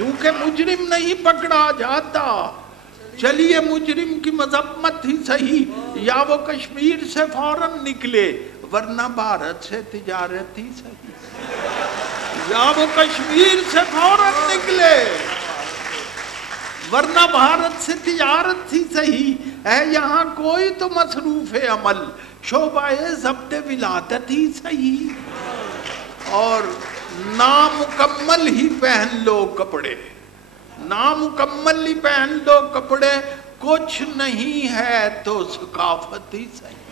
چونکہ مجرم نہیں پکڑا جاتا، چلیے مجرم کی مذمت ہی صحیح، یا وہ کشمیر سے فوراً نکلے ورنہ بھارت سے تجارت ہی صحیح، یا وہ کشمیر سے فوراً نکلے ورنہ بھارت سے تجارت ہی صحیح ہے، یہاں کوئی تو مصروف عمل شعبہ ضبط ولادت ہی صحیح، اور نامکمل ہی پہن لو کپڑے، نامکمل ہی پہن لو کپڑے، کچھ نہیں ہے تو ثقافت ہی صحیح،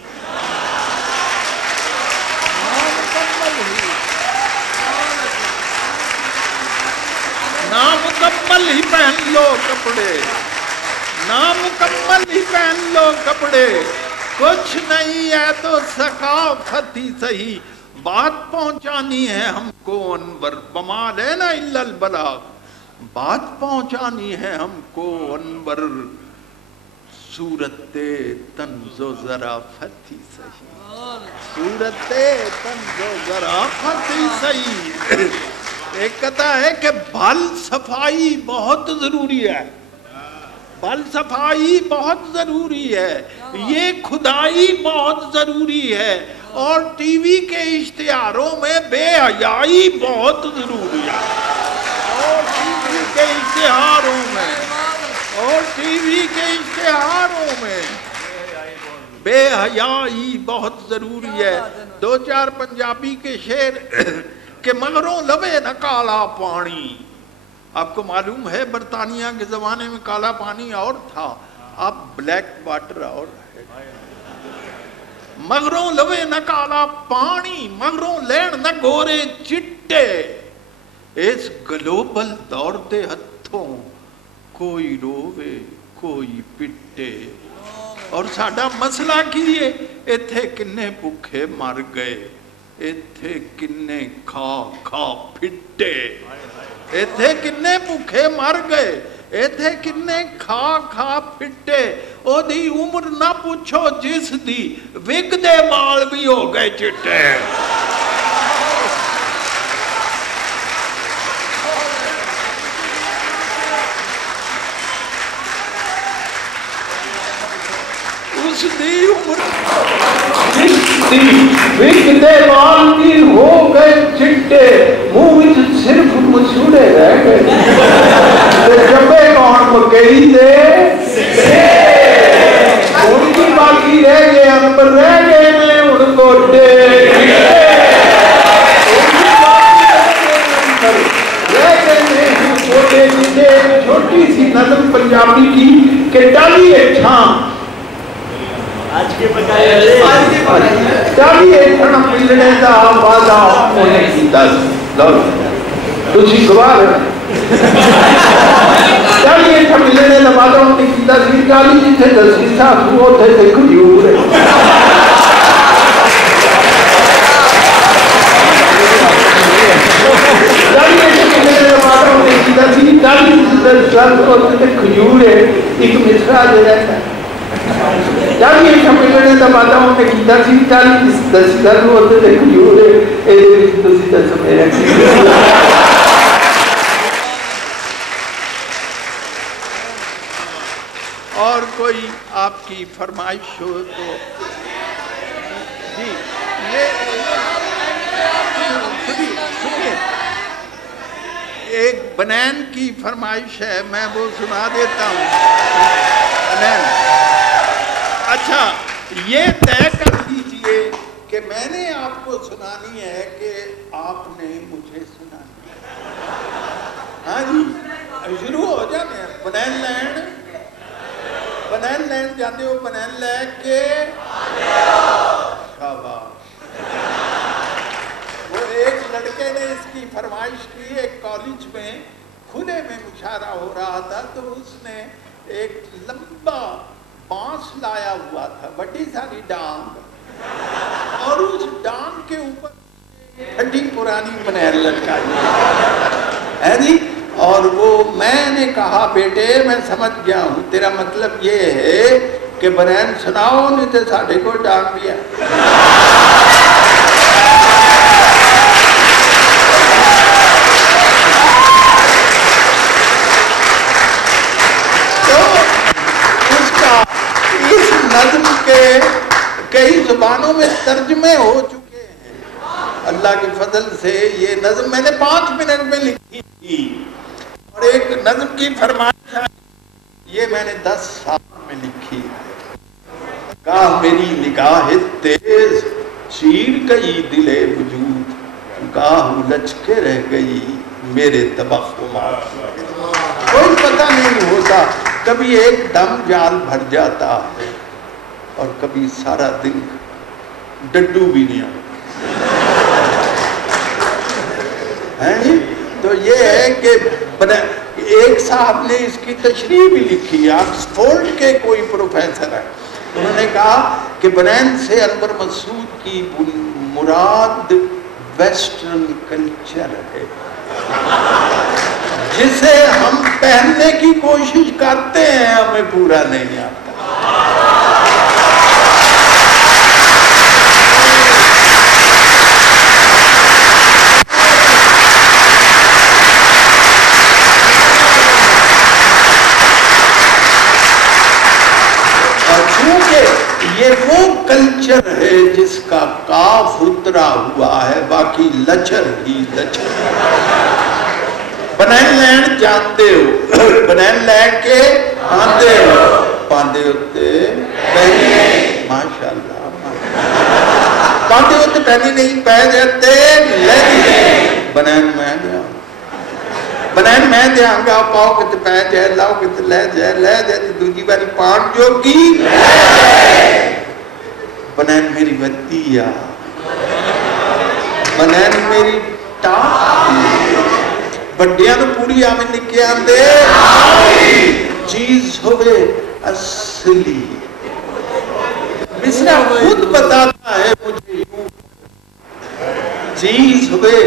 نامکمل ہی، نامکمل ہی پہن لو کپڑے، نامکمل ہی پہن لو کپڑے، کچھ نہیں ہے تو ثقافت ہی صحیح، بات پہنچانی ہے ہم کو انور بما لینا الا البلاغ، بات پہنچانی ہے ہم کو انور، صورت طنز و ظرافت ہی صحیح، صورت طنز و ظرافت ہی صحیح۔ ایک کہتا ہے کہ بال صفائی بہت ضروری ہے، بال صفائی بہت ضروری ہے، یہ کھدائی بہت ضروری ہے، اور ٹی وی کے اشتہاروں میں بے حیائی بہت ضروری ہے، اور ٹی وی کے اشتہاروں میں، اور ٹی وی کے اشتہاروں میں بے حیائی بہت ضروری ہے۔ دو چار پنجابی کے شعر کہ مغروں لبے نہ کالا پانی، آپ کو معلوم ہے برطانیہ کے زمانے میں کالا پانی اور تھا، اب بلیک واٹر اور ہے، مغروں لوے نہ کالا پانی، مغروں لین نہ گورے چٹے، اس گلوبل دور دے ہتھوں کوئی روے کوئی پٹے، اور ساڈا مسئلہ کی ہے، ایتھے کنے بھوکے مر گئے، ایتھے کنے کھا کھا پھٹے، ایتھے کنے بھوکے مر گئے، ایتھے کنے کھا کھا پھٹے، او دی عمر نہ پوچھو جس دی وگ دے بال بھی ہو گئے چٹے۔ اس دی عمر جس دی وگ دے بال بھی ہو گئے چٹے، منہ وچ صرف مسوڑے رہ گئے، جبے کون مکئی دے ان کی باقی رہ گئے، انبر رہ گئے میں ان کو ڈے چھوٹی سی نظم پنجابی کی کہ ڈالی اٹھاں آج کے بجائے ڈالی اٹھاں ملنے دا وعدہ انہیں کیتا لو تسی گواہ ڈالی اٹھاں ملنے دا وعدہ انہیں کیتا سی، ڈالی جتھے دسی سا وہ تھے تے کھجور ڈالی اٹھاں ملنے دا وعدہ انہیں کیتا سی، ڈالی جتھے دسی تے کھجور ایک مصرع جو رہتا ہے، ڈالی اٹھاں ملنے دا وعدہ انہیں کیتا سی، ڈالی دسی تے کھجور ایک تسی دس میرے اور کوئی آپ کی فرمائش ہو تو جی سنیے، ایک بنین کی فرمائش ہے، میں وہ سنا دیتا ہوں۔ بنین، اچھا یہ طے کر لیجئے کہ میں نے آپ کو سنانی ہے کہ آپ نے مجھے سنانی ہے، ہاں جی شروع ہو جانے ہیں۔ بنین لینڈ، بنین لینڈ جاتے ہو، بنین لے کے شاباش۔ وہ ایک لڑکے نے اس کی فرمائش کی، ایک کالج میں کھلے میں مشاعرہ ہو رہا تھا، تو اس نے ایک لمبا بانس لایا ہوا تھا، بڑی ساری ڈانگ، اور اس ڈانگ کے اوپر پھٹی پرانی بنین لٹکائی ہے جی، اور وہ میں نے کہا بیٹے میں سمجھ گیا ہوں، تیرا مطلب یہ ہے کہ بنین سناؤ نہیں تو ساڑھے کو ڈانگ دیا۔ کے کئی زبانوں میں ترجمے ہو چکے ہیں اللہ کے فضل سے. یہ نظم میں نے 5 منٹ میں لکھی تھی اور ایک نظم کی فرمائش ہے یہ میں نے 10 سال میں لکھی. کہا میری نگاہ تیز چیر گئی دل وجود, گاہ الجھ کے رہ گئی میرے توہمات. کوئی پتہ نہیں ہوتا, کبھی ایک دم جال بھر جاتا ہے اور کبھی سارا دن ڈڈو بھی نہیں آتا. تو یہ ہے کہ ایک صاحب نے اس کی تشریح بھی لکھی, آکسفورڈ کے کوئی پروفیسر ہے, انہوں نے کہا کہ بنین سے انور مسعود کی مراد ویسٹرن کلچر ہے جسے ہم پہننے کی کوشش کرتے ہیں, ہمیں پورا نہیں آتا. یہ وہ کلچر ہے جس کا کاف اترا ہوا ہے, باقی لچر ہی لچر. بنین لینڈ جانتے ہو, بنین لینڈ کے آندے ہو, پاندے ہوتے پہنی, ماشاءاللہ پاندے ہوتے پہنی نہیں, پہ جاتے لینی. بنین میں دیا بنین میں دیا گا, پاؤ کتے پہ جائے, لاؤ کتے لے جائے, لے جائے تو دوجی باری پان جو کی بنین میری ودیا, بنین میری ٹاپ, بڑیاں نو پوری آمیں نکے آندے چیز ہوئے اصلی. مصرع خود بتاتا ہے مجھے یوں, چیز ہوئے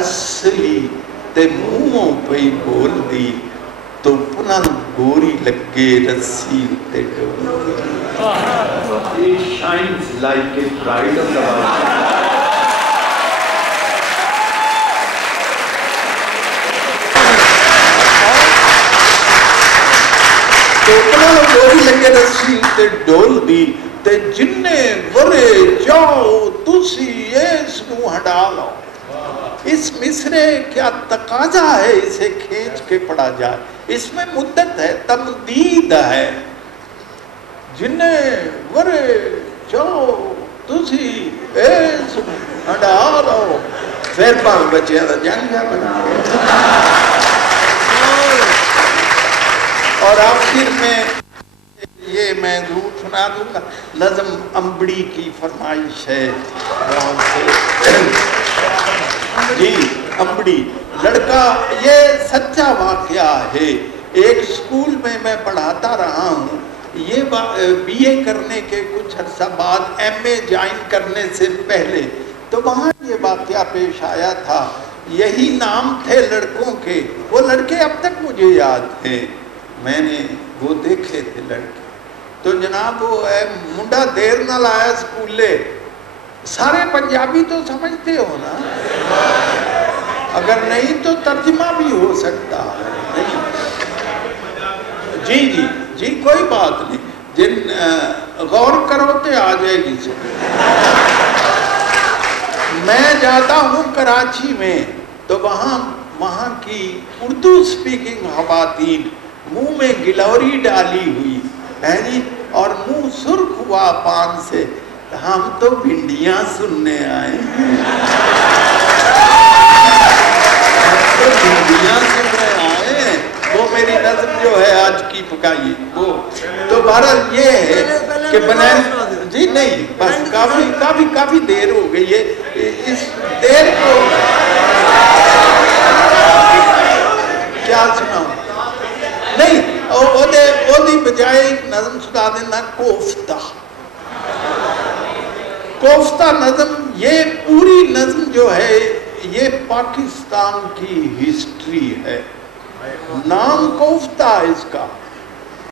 اصلی تے منہوں پہ بول دی تو پناہ گوری لگے رسی تے ڈول دی. It shines like a bride of the world. تو پناہ گوری لگے رسی تے ڈول دی تے جننے ورے جاؤ تسی ایس نو ہڈا لاؤ. اس مصرے کیا تقاضا ہے اسے کھینچ کے پڑھا جائے, اس میں مدت ہے, تمدید ہے. جننے ورے جاؤ تسی ایس ہڈا لاؤ, پھر پاک بچے دا جنگا بنا. اور آخر میں یہ میں ضرور سنا دوں گا, نظم امبڑی کی فرمائش ہے. جی امبڑی لڑکا, یہ سچا واقعہ ہے. ایک سکول میں پڑھاتا رہا ہوں, یہ بی اے کرنے کے کچھ عرصہ بعد ایم اے جوائن کرنے سے پہلے تو وہاں یہ واقعہ پیش آیا تھا. یہی نام تھے لڑکوں کے, وہ لڑکے اب تک مجھے یاد ہیں, میں نے وہ دیکھے تھے لڑکے. تو جناب وہ منڈا دیر نہ لایا سکولے, سارے پنجابی تو سمجھتے ہو نا, اگر نہیں تو ترجمہ بھی ہو سکتا ہے. جی جی جی کوئی بات نہیں, جن غور کرو تو آ جائے گی. میں جاتا ہوں کراچی میں تو وہاں کی اردو سپیکنگ خواتین منہ میں گلوری ڈالی ہوئی ہے جی, اور منہ سرخ ہوا پان سے, ہم تو بھنڈیاں سننے آئے ہیں, تو بھنڈیاں سننے آئے ہیں. وہ میری نظم جو ہے آج کی پکائی وہ تو بہرحال یہ ہے کہ بنین جی نہیں بس کافی دیر ہو گئی ہے. اس دیر کو کیا سناؤں, نہیں وہ بجائے ایک نظم سنا دینا, کوفتہ نظم. یہ پوری نظم جو ہے یہ پاکستان کی ہسٹری ہے. نام کوفتہ اس کا,